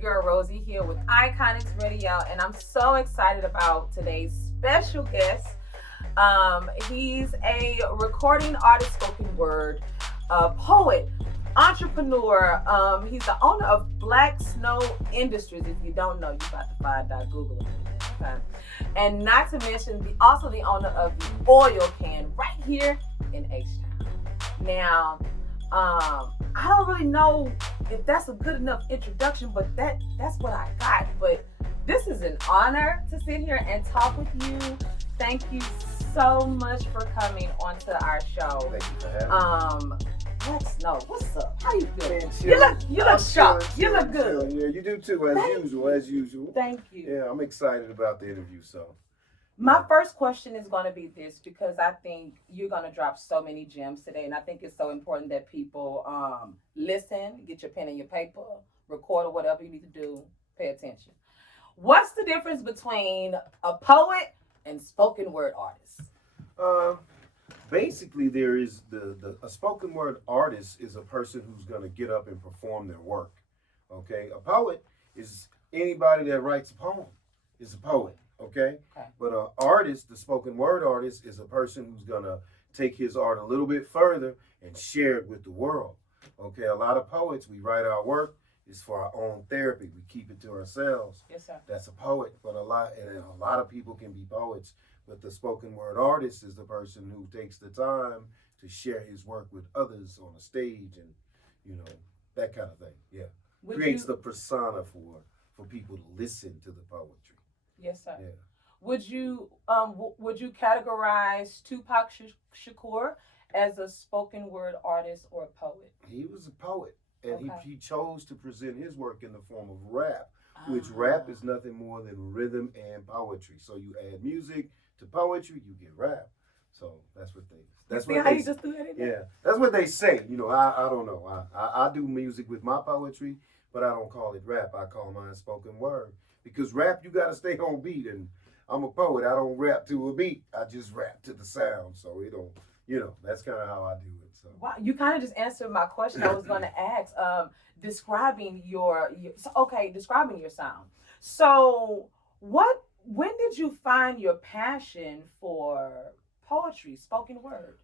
girl Rosii here with Iconix Radio, and I'm so excited about today's special guest. He's a recording artist, spoken word, poet, entrepreneur. He's the owner of Blacksnow Industries. If you don't know, you about to find out. Google it. Okay. And not to mention, also the owner of the oil can right here in H-Town. Now, I don't really know if that's a good enough introduction, but that's what I got. But this is an honor to sit here and talk with you. Thank you so much for coming onto our show. Thank you for having me. Blacksnow, what's up? How you feeling? Man, You look sharp. You look good. Yeah, you do too, as usual. Thank you. Yeah, I'm excited about the interview. So, my first question is going to be this, because I think you're going to drop so many gems today, and I think it's so important that people listen, get your pen and your paper, record or whatever you need to do, pay attention. What's the difference between a poet and spoken word artist? Basically, there is a spoken word artist is a person who's going to get up and perform their work. Okay, a poet is anybody that writes a poem is a poet. Okay, but an artist, the spoken word artist, is a person who's going to take his art a little bit further and share it with the world. Okay, a lot of poets, we write our work. It's for our own therapy. We keep it to ourselves. Yes, sir. That's a poet, but a lot of people can be poets. But the spoken word artist is the person who takes the time to share his work with others on a stage, and that kind of thing. Yeah, creates the persona for people to listen to the poetry. Yes, sir. Yeah. Would you categorize Tupac Shakur as a spoken word artist or a poet? He was a poet. And he chose to present his work in the form of rap, which Ah. rap is nothing more than rhythm and poetry. So you add music to poetry, you get rap. So that's what you just threw that in there? Yeah, that's what they say. I don't know. I do music with my poetry, but I don't call it rap. I call mine spoken word, because rap, you got to stay on beat, and I'm a poet. I don't rap to a beat. I just rap to the sound. So it don't, that's kind of how I do it. So. Wow, you kind of just answered my question I was going to ask. Describing your sound. So when did you find your passion for poetry, spoken word?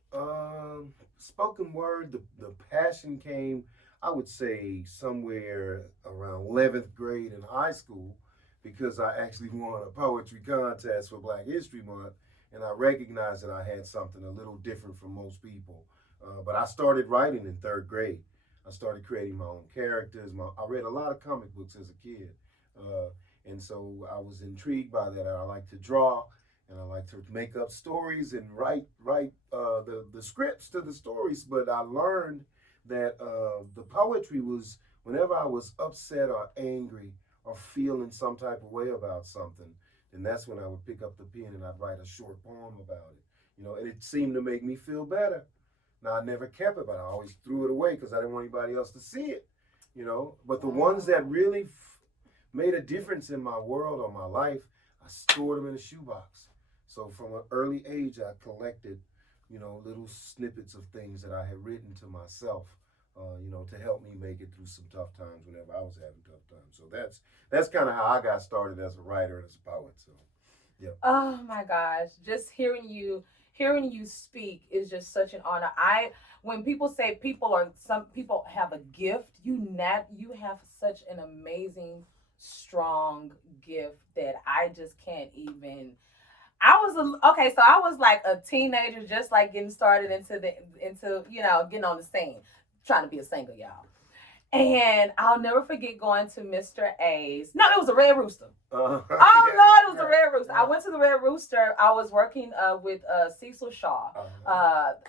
Spoken word, the passion came, I would say, somewhere around 11th grade in high school, because I actually won a poetry contest for Black History Month, and I recognized that I had something a little different from most people. But I started writing in 3rd grade. I started creating my own characters. I read a lot of comic books as a kid. And so I was intrigued by that. I like to draw, and I like to make up stories and write the scripts to the stories. But I learned that the poetry was whenever I was upset or angry or feeling some type of way about something, then that's when I would pick up the pen and I'd write a short poem about it. And it seemed to make me feel better. Now, I never kept it, but I always threw it away because I didn't want anybody else to see it, But the ones that really made a difference in my world or my life, I stored them in a shoebox. So from an early age, I collected, little snippets of things that I had written to myself, to help me make it through some tough times whenever I was having tough times. So that's kind of how I got started as a writer and as a poet. So, yeah. Oh my gosh, just hearing you speak is just such an honor. When people say some people have a gift, you have such an amazing, strong gift that I just can't even. I was like a teenager, just like getting started into getting on the scene, trying to be a singer, y'all. And I'll never forget going to Mr. A's. No, it was a Red Rooster. Lord, it was a Red Rooster. I went to the Red Rooster. I was working with Cecil Shaw,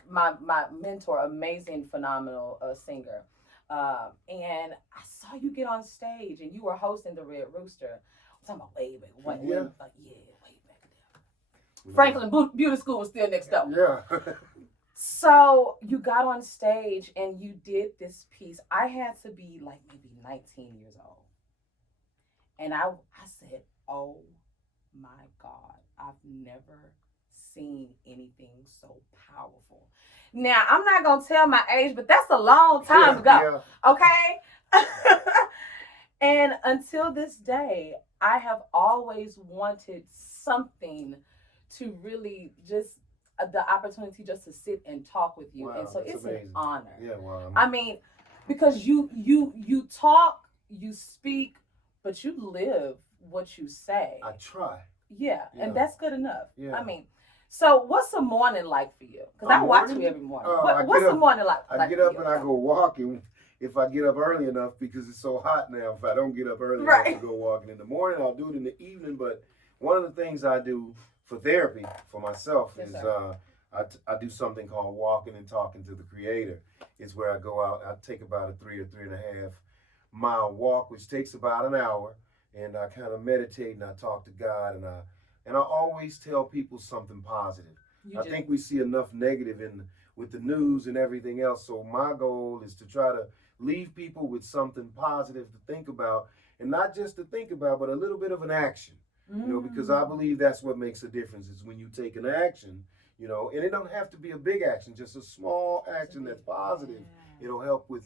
my mentor, amazing, phenomenal singer. And I saw you get on stage, and you were hosting the Red Rooster. I'm talking about way back. Way back there. Franklin Beauty School was still next door. Yeah. So you got on stage and you did this piece. I had to be like maybe 19 years old. And I said, oh my God, I've never seen anything so powerful. Now, I'm not going to tell my age, but that's a long time ago. Yeah. Okay? And until this day, I have always wanted something to really just the opportunity just to sit and talk with you. Wow, And so that's it's amazing. an honor. Yeah, wow. I mean, because you talk, you speak, but you live what you say. I try. Yeah, Yeah. and that's good enough. Yeah. I mean, so what's the morning like for you? Because A I watch morning? you every morning. I What's get the up- morning like? I get up and I go walking. If I get up early enough, because it's so hot now, if I don't get up early enough to go walking in the morning, I'll do it in the evening. But one of the things I do for therapy for myself Yes, is sir. I do something called walking and talking to the Creator. It's where I go out. I take about a 3 or 3.5 mile walk, which takes about an hour, and I kind of meditate and I talk to God, and I always tell people something positive. You I do. think we see enough negative with the news and everything else. So my goal is to try to leave people with something positive to think about, and not just to think about, but a little bit of an action. Because I believe that's what makes a difference is when you take an action, and it don't have to be a big action, just a small action that's positive. It'll help with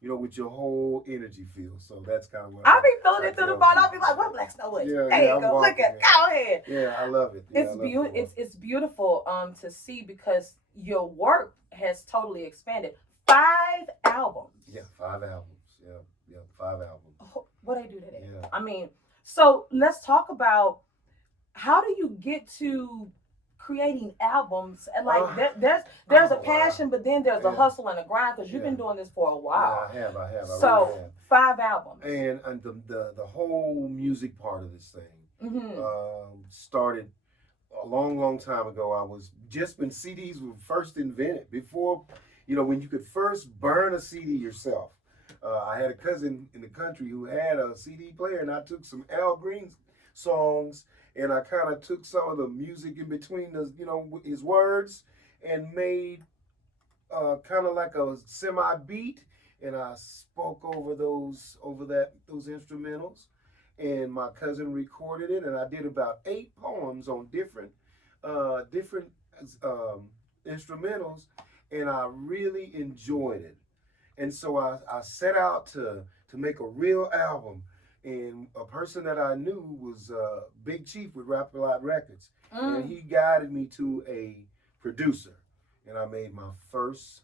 with your whole energy field. So that's kind of what I'll be feeling it through the tell phone. I'll people. be like, "What Blacksnow is?" Yeah, There yeah, you I'm go. Look walking, at. Go ahead. Yeah, I love it. Yeah, It's beautiful. It's beautiful to see because your work has totally expanded. 5 albums. Yeah, 5 albums. Yeah, 5 albums. Oh, what I do today. Yeah. I mean, so let's talk about how do you get to creating albums and like there's a passion, but then there's a hustle and a grind because you've been doing this for a while. Yeah, I have. So I really have. 5 albums. And the whole music part of this thing started a long time ago. I was just when CDs were first invented, before when you could first burn a CD yourself. I had a cousin in the country who had a CD player, and I took some Al Green songs, and I kind of took some of the music in between his words, and made kind of like a semi beat, and I spoke over those instrumentals, and my cousin recorded it, and I did about 8 poems on different instrumentals, and I really enjoyed it. And so I set out to make a real album. And a person that I knew was Big Chief with Rap A Lot Records. And he guided me to a producer. And I made my first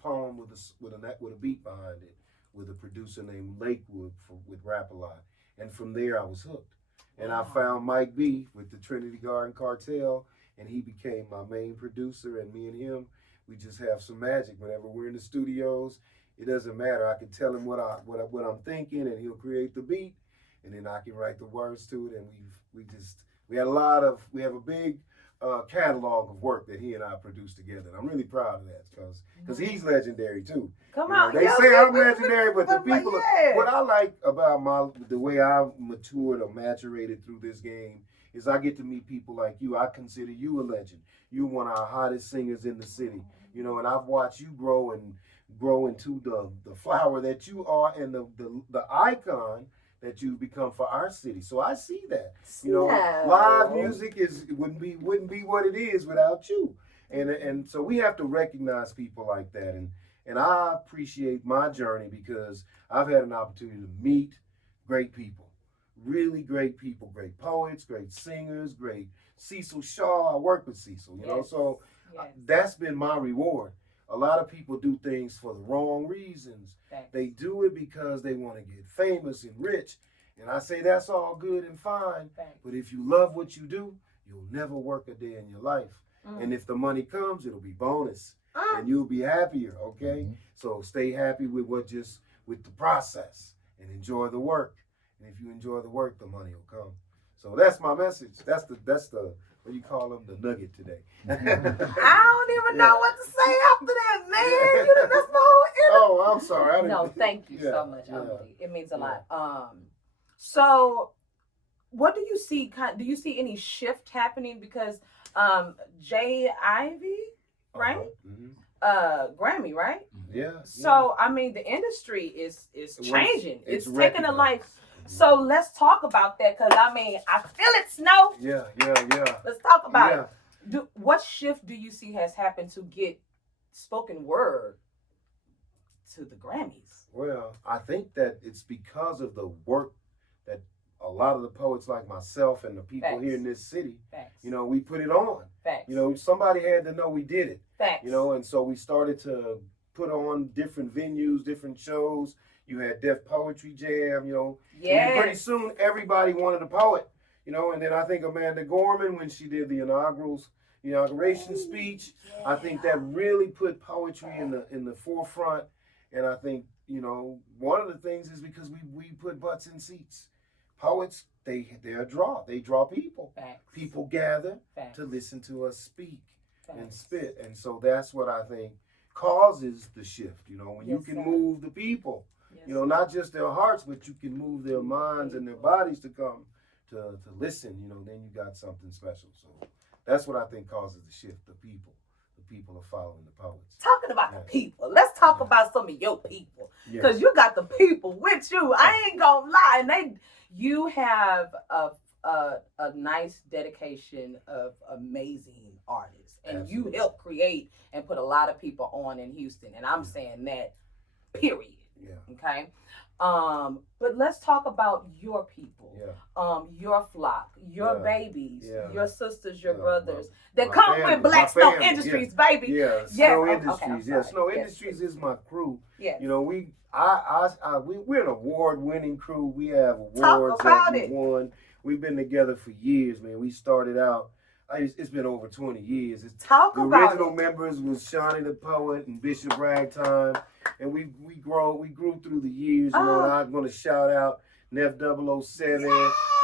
poem with a beat behind it with a producer named Lakewood with Rap A Lot. And from there I was hooked. And I found Mike B with the Trinity Garden Cartel, and he became my main producer, and me and him, we just have some magic. Whenever we're in the studios, it doesn't matter. I can tell him what I'm thinking, and he'll create the beat, and then I can write the words to it. And we have a big catalog of work that he and I produced together. And I'm really proud of that because he's legendary too. Come on, they say I'm legendary, but the people. What I like about the way I've matured or maturated through this game is I get to meet people like you. I consider you a legend. You're one of our hottest singers in the city, and I've watched you grow into the flower that you are, and the icon that you've become for our city. So I see that. Live music wouldn't be what it is without you. And so we have to recognize people like that. And I appreciate my journey because I've had an opportunity to meet great people. Really great people, great poets, great singers, great Cecil Shaw. I work with Cecil, so that's been my reward. A lot of people do things for the wrong reasons. Thanks. They do it because they want to get famous and rich. And I say that's all good and fine. Thanks. But if you love what you do, you'll never work a day in your life. And if the money comes, it'll be bonus. And you'll be happier, okay? Mm-hmm. So stay happy with the process and enjoy the work. And if you enjoy the work, the money will come. So that's my message. That's the what do you call them? The nugget today. I don't even know what to say after that, man. You done messed my whole interview. Oh, I'm sorry. No, thank you so much, Emily. It means a lot. So what do you see? Do you see any shift happening? Because Jay Ivy, right? Grammy, right? Yeah. So I mean, the industry is changing. It's taking a life. Mm-hmm. So let's talk about that because I mean, I feel it, Snow. Yeah. Let's talk about it. What shift do you see has happened to get spoken word to the Grammys? Well, I think that it's because of the work that a lot of the poets like myself and the people Facts. here in this city, Facts. you know, we put it on. Facts. You know, somebody had to know we did it. Facts. You know, and so we started to put on different venues, different shows. You had Deaf Poetry Jam, you know. Yes. And pretty soon everybody wanted a poet, you know, and then I think Amanda Gorman, when she did the inauguration speech, Yeah. I think that really put poetry in the forefront. And I think, you know, one of the things is because we put butts in seats. Poets, they're a draw. They draw people. Facts. People gather Facts. to listen to us speak and Facts. spit. And so that's what I think causes the shift, you know, when you Yes, can sir. move the people, Yes, you know, not just their hearts, but you can move their minds and their bodies to come to listen, you know, then you got something special. So that's what I think causes the shift, the people. The people are following the poets. Talking about Yeah. the people, let's talk Yeah. about some of your people, Yeah. because you got the people with you. I ain't gonna lie, and you have a nice dedication of amazing artists, and Absolutely. you help create and put a lot of people on in Houston, and I'm saying that, period. Yeah. Okay. But let's talk about your people. Yeah. Your flock, your Yeah. babies, Yeah. your sisters, your Yeah. brothers that My come family, with my Blacksnow family, Industries, baby. Yeah, Yes. Snow Okay, Industries. I'm Yeah, sorry. Snow Yes. Industries is my crew. Yes. You know, we're an award-winning crew. We have Talk awards about that we it. won. We've been together for years, man. We started out. It's been over 20 years. Talk The about original it. members was Shawnee the Poet and Bishop Ragtime, and we grew through the years. You know, and I'm going to shout out Neff 007,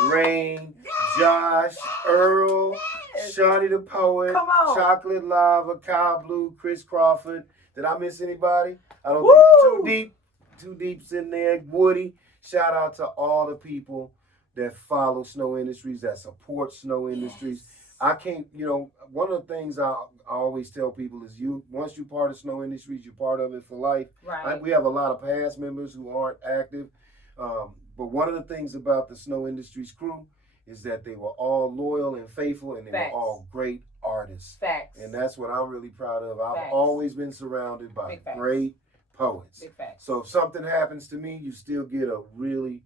Rain, Josh, Earl, Yes. Shawnee the Poet, Come on. Chocolate Lava, Kyle Blue, Chris Crawford. Did I miss anybody? I don't Woo! think Too Deep's in there. Woody. Shout out to all the people that follow Snow Industries, that support Snow Industries. I can't, you know, one of the things I always tell people is once you're part of Snow Industries, you're part of it for life. Right. We have a lot of past members who aren't active. But one of the things about the Snow Industries crew is that they were all loyal and faithful, and they Facts. were all great artists. Facts. And that's what I'm really proud of. I've Facts. always been surrounded by Big facts. great poets. Big facts. So if something happens to me, you still get a really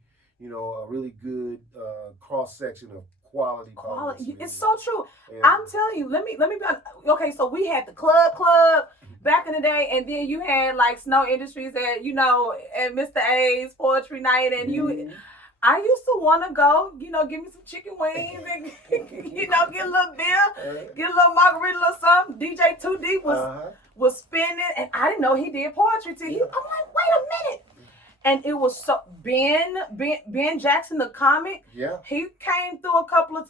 good cross section of quality poets. Quality. Man. It's so true. And- I'm telling you, let me be honest. Okay, so we had the club back in the day, and then you had like Snow Industries at, you know, and Mr. A's Poetry Night, and Mhm. I used to want to go, you know, give me some chicken wings and, you know, get a little beer, get a little margarita, a little something. DJ Too Deep was spinning, and I didn't know he did poetry till I'm like, wait a minute. And it was so Ben Jackson, the comic. Yeah. He came through.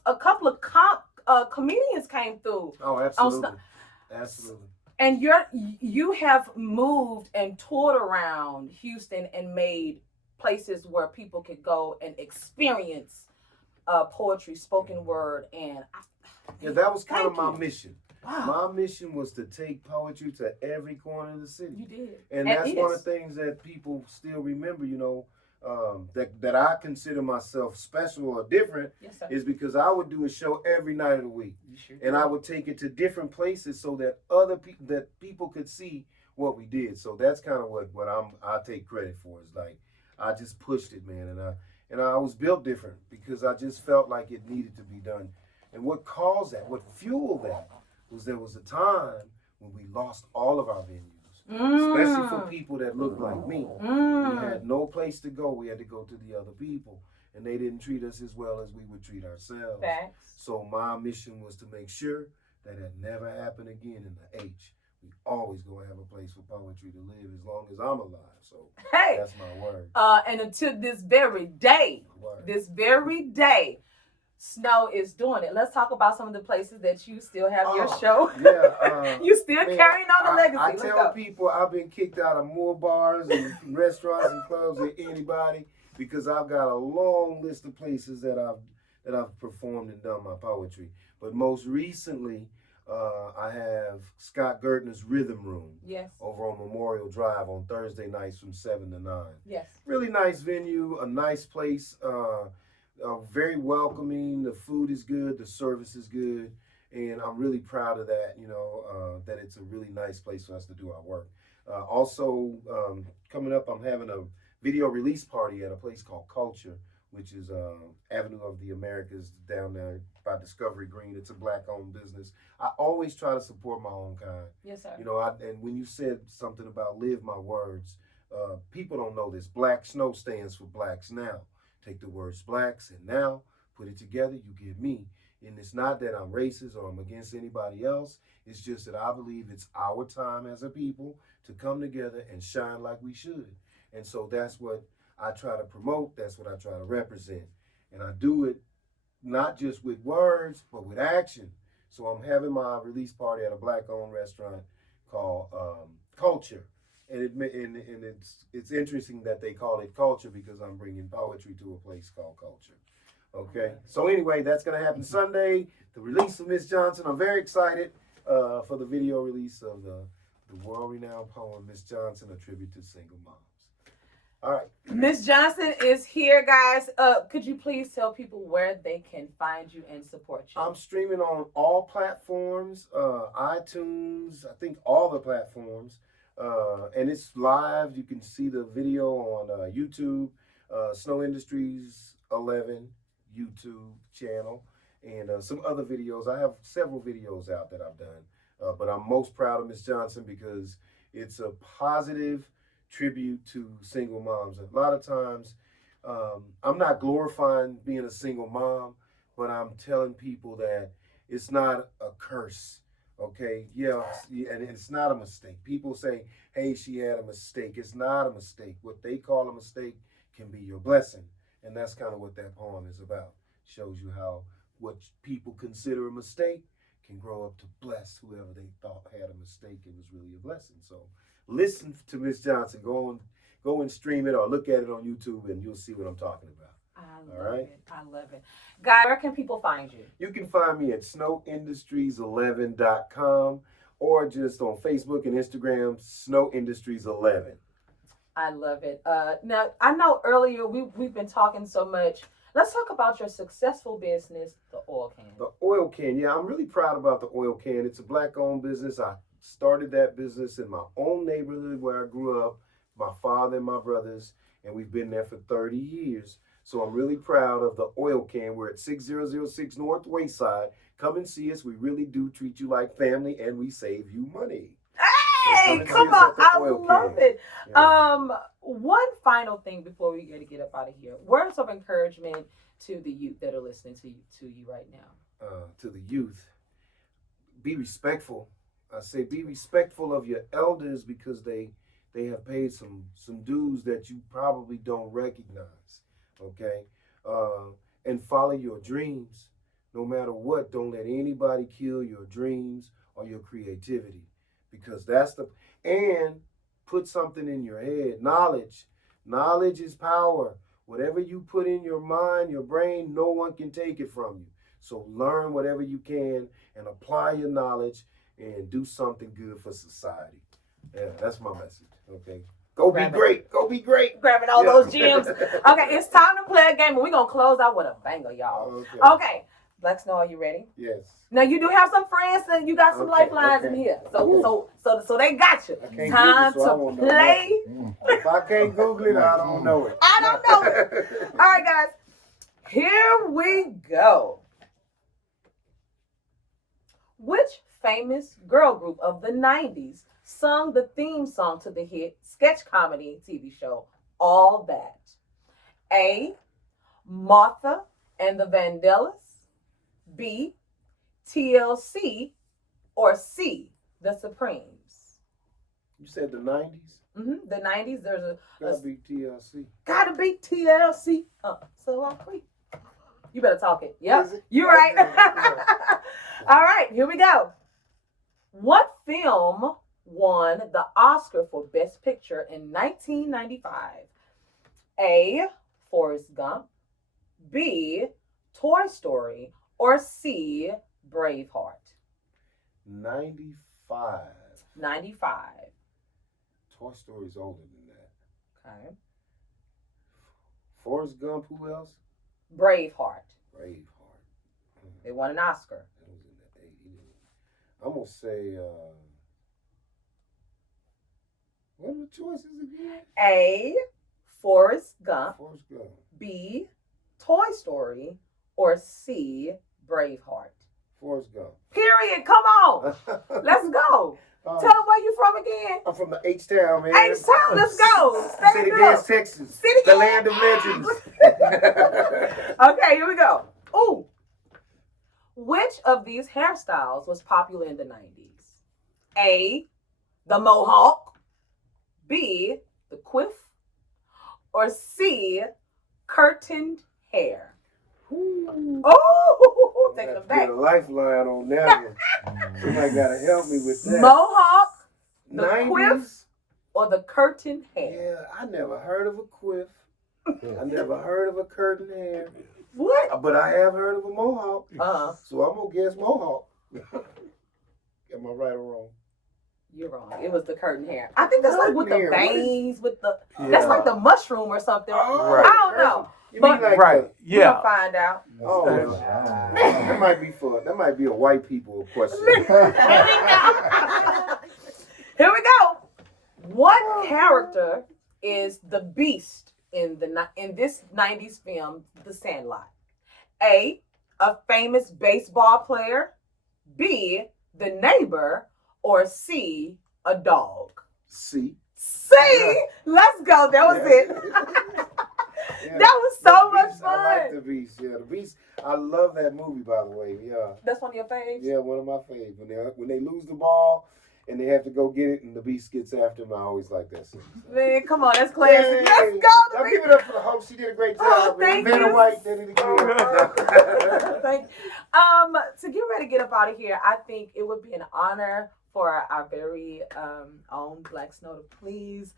A couple of comedians came through. Oh, absolutely. Absolutely. And you have moved and toured around Houston and made places where people could go and experience poetry, spoken word, and Yeah, that was kind of Thank my you. mission. Wow. My mission was to take poetry to every corner of the city. You did. And that's one of the things that people still remember, you know, that I consider myself special or different, Yes, sir. is because I would do a show every night of the week. You sure And did. I would take it to different places so that people could see what we did. So that's kind of what I take credit for. Is like I just pushed it, man, and I was built different because I just felt like it needed to be done. And what caused that, what fueled that, was there was a time when we lost all of our venues, especially for people that looked like me. We had no place to go. We had to go to the other people, and they didn't treat us as well as we would treat ourselves. Facts. So my mission was to make sure that it never happened again in the H. We always gonna have a place for poetry to live as long as I'm alive. So Hey. that's my word. And until this very day, Snow is doing it. Let's talk about some of the places that you still have your show. Yeah, you still man, carrying on the legacy. I Let's tell go. people I've been kicked out of more bars and restaurants and clubs than anybody because I've got a long list of places that I've performed and done my poetry. But most recently, I have Scott Gertner's Rhythm Room. Yes. Over on Memorial Drive on Thursday nights from 7 to 9. Yes. Really nice venue, a nice place, very welcoming. The food is good, the service is good, and I'm really proud of that. That it's a really nice place for us to do our work. Also, coming up, I'm having a video release party at a place called Culture, which is Avenue of the Americas down there by Discovery Green. It's a black-owned business. I always try to support my own kind. Yes, sir. And when you said something about live my words, people don't know this. Blacksnow stands for Blacks Now. Take the words blacks and now, put it together, you get me. And it's not that I'm racist or I'm against anybody else. It's just that I believe it's our time as a people to come together and shine like we should. And so that's what I try to promote. That's what I try to represent. And I do it not just with words, but with action. So I'm having my release party at a black-owned restaurant called Culture. And it's interesting that they call it Culture because I'm bringing poetry to a place called Culture. Okay. So anyway, that's going to happen Sunday. The release of Miss Johnson. I'm very excited for the video release of the world-renowned poem Miss Johnson, a tribute to single moms. All right. Miss Johnson is here, guys. Could you please tell people where they can find you and support you? I'm streaming on all platforms, iTunes, I think all the platforms. And it's live. You can see the video on YouTube, Snow Industries 11 YouTube channel, and some other videos. I have several videos out that I've done, but I'm most proud of Miss Johnson because it's a positive tribute to single moms. A lot of times, I'm not glorifying being a single mom, but I'm telling people that it's not a curse. Okay, yeah, and it's not a mistake. People say, hey, she had a mistake. It's not a mistake. What they call a mistake can be your blessing. And that's kind of what that poem is about. Shows you how what people consider a mistake can grow up to bless whoever they thought had a mistake. It was really a blessing. So listen to Miss Johnson. Go and stream it or look at it on YouTube and you'll see what I'm talking about. I love it. I love it. Guy, where can people find you? You can find me at snowindustries11.com or just on Facebook and Instagram, Snow Industries 11. I love it. Now, I know earlier we've been talking so much. Let's talk about your successful business, the oil can. The oil can, yeah, I'm really proud about the oil can. It's a black-owned business. I started that business in my own neighborhood where I grew up, my father and my brothers, and we've been there for 30 years. So I'm really proud of the oil can. We're at 6006 North Wayside. Come and see us. We really do treat you like family, and we save you money. Hey, come on. I love it. Yeah. One final thing before we get up out of here. Words of encouragement to the youth that are listening to you right now. To the youth, be respectful. I say be respectful of your elders because they have paid some dues that you probably don't recognize. Okay, and follow your dreams. No matter what, don't let anybody kill your dreams or your creativity, because and put something in your head. Knowledge is power. Whatever you put in your mind, your brain, no one can take it from you. So learn whatever you can and apply your knowledge and do something good for society. Yeah, that's my message. Okay. Go be great. Go be great. Grabbing all those gems. Okay, it's time to play a game, and we're going to close out with a banger, y'all. Okay. Blacksnow, are you ready? Yes. Now, you do have some friends, and you got some lifelines in here. So they got you. Time to play. If I can't Google it, I don't know it. I don't know it. All right, guys. Here we go. Which famous girl group of the 90s sung the theme song to the hit sketch comedy TV show All That? A, Martha and the Vandellas, B, TLC, or C, the Supremes? You said the 90s? Mm-hmm. The 90s, there's Gotta be TLC. Gotta be TLC. So I'm quick. You better talk it. Yep, you're right. All right, here we go. What film won the Oscar for Best Picture in 1995? A, Forrest Gump, B, Toy Story, or C, Braveheart? 95. 95. Toy Story's older than that. Okay. Forrest Gump, who else? Braveheart. Braveheart. They won an Oscar. That was in the 80s. gonna say, what are the choices again? A. Forrest Gump. Forrest Gump. B. Toy Story. Or C. Braveheart. Forrest Gump. Period. Come on. Let's go. Tell them where you from again. I'm from the H-Town, man. H-Town, let's go. City Gas, Texas. City the Gas. land of legends. Okay, here we go. Ooh. Which of these hairstyles was popular in the 90s? A. The mohawk. B. The quiff. Or C. Curtained hair. Ooh. Oh, take it back. Get a lifeline on that one. Somebody gotta help me with that. Mohawk, the 90s? quiff, or the curtained hair? Yeah, I never heard of a quiff. I never heard of a curtain hair. What? But I have heard of a mohawk. Uh-huh. So I'm gonna guess mohawk. Am I right or wrong? You're wrong. It was the curtain hair. I think that's like with the Curtain hair. bangs, with the. Yeah. That's like the mushroom or something. Oh, Right. I don't know. You But- mean like Right. the- We'll Yeah. find out. Oh, that might be fun. That might be a white people question. Here we go. What character is the Beast in this 90s film, The Sandlot? A famous baseball player. B, the neighbor. Or C, a dog. See? C. Let's go. That was it. Yeah. That was so The much Beast, fun. I like The Beast. Yeah, The Beast. I love that movie, by the way. Yeah. That's one of your faves? Yeah, one of my faves. When they lose the ball and they have to go get it and the Beast gets after them, I always like that scene. So. Man, come on, that's classic. Yay. Let's go. Now give it up for the host. She did a great job. Oh, thank Vanna you. White did it again. Thank to get ready to get up out of here, I think it would be an honor for our very own Blacksnow to please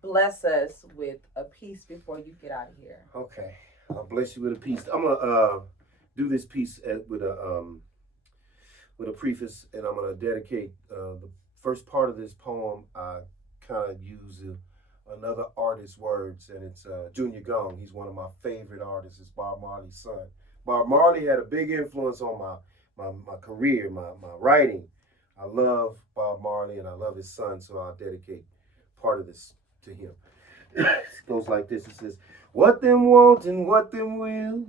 bless us with a piece before you get out of here. Okay, I'll bless you with a piece. I'm gonna do this piece with a preface, and I'm gonna dedicate the first part of this poem. I kind of use another artist's words, and it's Junior Gong. He's one of my favorite artists. It's Bob Marley's son. Bob Marley had a big influence on my career, my writing. I love Bob Marley, and I love his son, so I'll dedicate part of this to him. It goes like this. It says, what them want and what them will,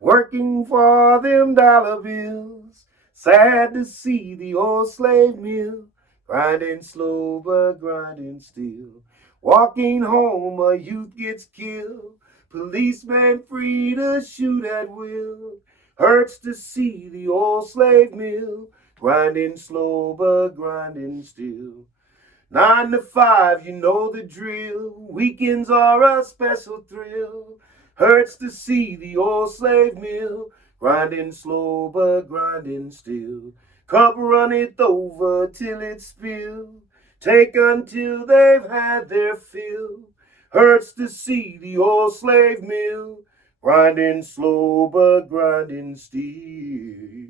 working for them dollar bills. Sad to see the old slave mill, grinding slow but grinding still. Walking home, a youth gets killed, policeman free to shoot at will. Hurts to see the old slave mill, grinding slow but grinding still. 9 to 5, you know the drill. Weekends are a special thrill. Hurts to see the old slave mill, grinding slow but grinding still. Cup runneth over till it spill. Take until they've had their fill. Hurts to see the old slave mill, grinding slow but grinding still.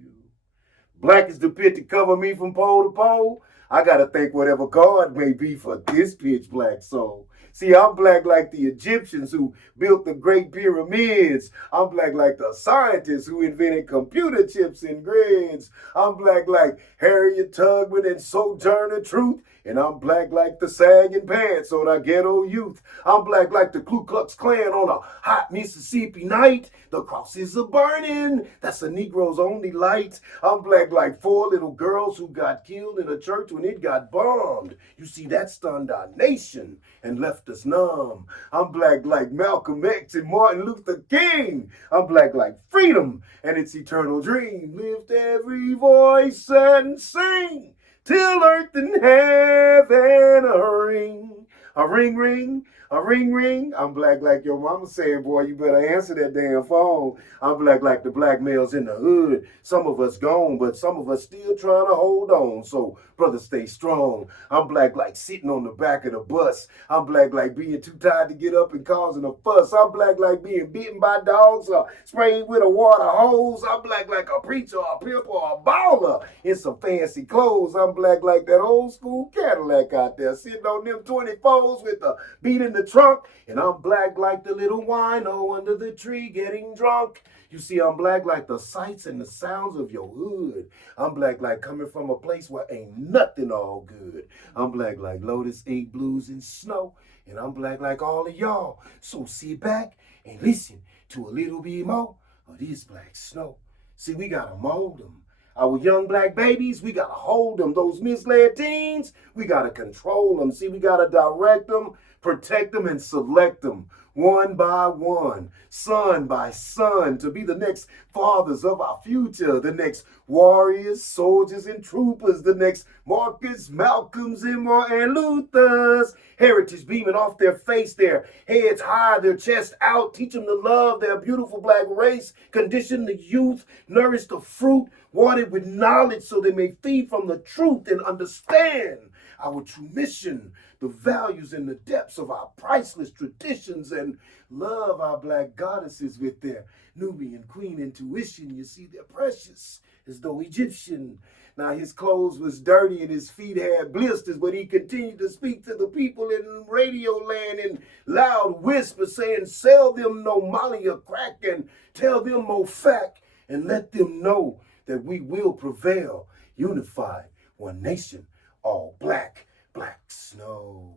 Black is the pit to cover me from pole to pole. I gotta thank whatever God may be for this pitch black soul. See, I'm black like the Egyptians who built the great pyramids. I'm black like the scientists who invented computer chips and grids. I'm black like Harriet Tubman and Sojourner Truth. And I'm black like the sagging pants on our ghetto youth. I'm black like the Ku Klux Klan on a hot Mississippi night. The crosses are burning. That's a Negro's only light. I'm black like 4 little girls who got killed in a church when it got bombed. You see, that stunned our nation and left us numb. I'm black like Malcolm X and Martin Luther King. I'm black like freedom and its eternal dream. Lift every voice and sing till earth and heaven a ring, a ring, ring, a ring, ring. I'm black like your mama saying, boy, you better answer that damn phone. I'm black like the black males in the hood. Some of us gone, but some of us still trying to hold on. So, brother, stay strong. I'm black like sitting on the back of the bus. I'm black like being too tired to get up and causing a fuss. I'm black like being bitten by dogs or sprayed with a water hose. I'm black like a preacher, a pimp, or a baller in some fancy clothes. I'm black like that old school Cadillac out there sitting on them 24s clothes with a beat in the trunk. And I'm black like the little wino under the tree getting drunk. You see, I'm black like the sights and the sounds of your hood. I'm black like coming from a place where ain't nothing all good. I'm black like Lotus 8 Blues and snow. And I'm black like all of y'all. So sit back and listen to a little bit more of this black snow. See, we gotta mold them. Our young black babies, we gotta hold them. Those misled teens, we gotta control them. See, we gotta direct them, protect them, and select them one by one, son by son, to be the next fathers of our future, the next warriors, soldiers, and troopers, the next Marcus, Malcolms, and Luthers. Heritage beaming off their face, their heads high, their chest out. Teach them to love their beautiful black race. Condition the youth, nourish the fruit, watered with knowledge so they may feed from the truth and understand our true mission, the values and the depths of our priceless traditions, and love our black goddesses with their Nubian queen intuition. You see, they're precious as though Egyptian. Now his clothes was dirty and his feet had blisters, but he continued to speak to the people in radio land in loud whispers, saying, sell them no molly or crack and tell them no fact and let them know that we will prevail, unified, one nation, all black, black snow.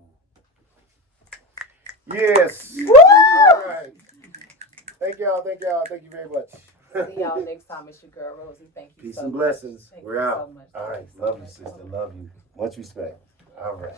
Yes. Woo! All right. Thank y'all. Thank you very much. See y'all next time. It's your girl, Rosii. Thank you Peace so and much. blessings. Thank We're you out. so much. All right. Thank you so Love you, much. sister. Love you. Much respect. All right.